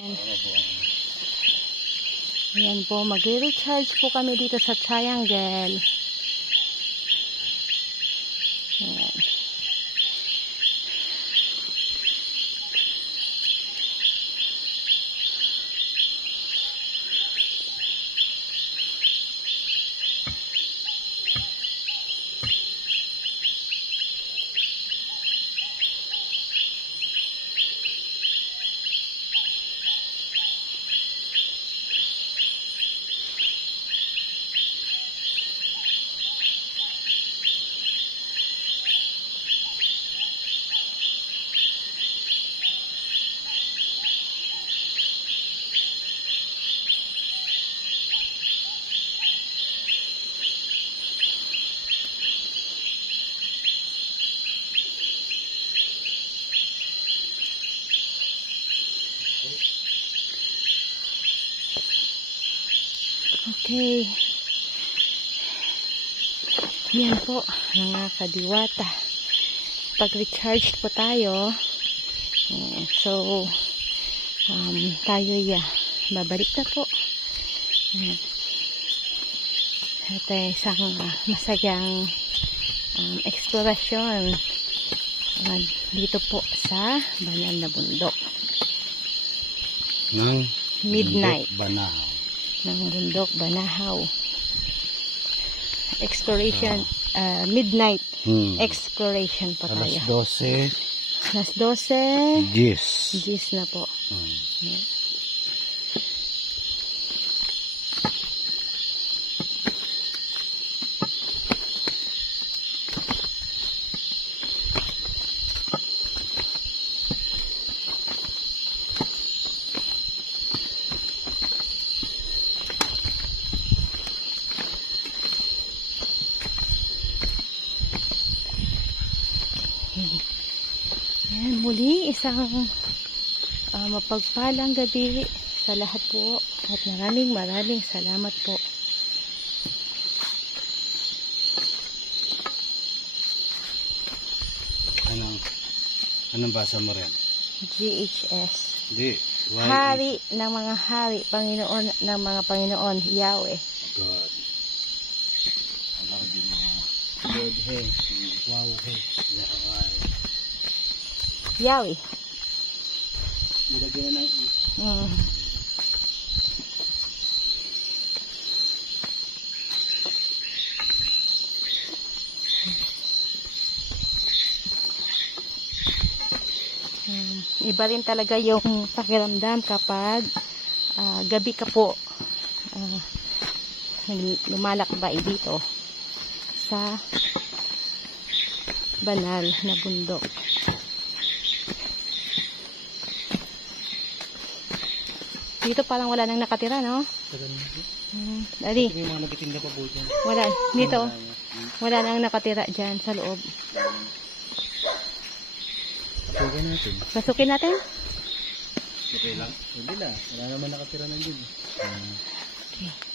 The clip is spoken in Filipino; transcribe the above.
Ayan po, mag-recharge po kami dito sa Triangle. Ayan. Okay. Yan po, mga kadiwata. Pag-recharge po tayo. So, tayo babalik na po. At isang masayang eksplorasyon dito po sa banal na bundok. Ng Midnight. Banahaw. Ng bundok Banahaw. Exploration, midnight exploration pa tayo. Alas 12. Alas 12. Gis na po. Yeah. Yan, muli isang mapagpalang gabi sa lahat po at maraming salamat po. Anong basa mo rin? GHS. Di. Hari ng mga hari, Panginoon ng mga Panginoon, Yahweh. God. Allah din mga God he, wow he, Yahweh. Yahweh. Nilagyan na ng iba rin talaga yung pakiramdam kapag gabi ka po lumalakbay dito sa banal na bundok. Dito parang wala nang nakatira, no? Dali. Wala. Dito. Wala nang nakatira dyan sa loob. Pasukin natin? Okay lang. Hindi na. Wala naman nakatira ng dito. Okay.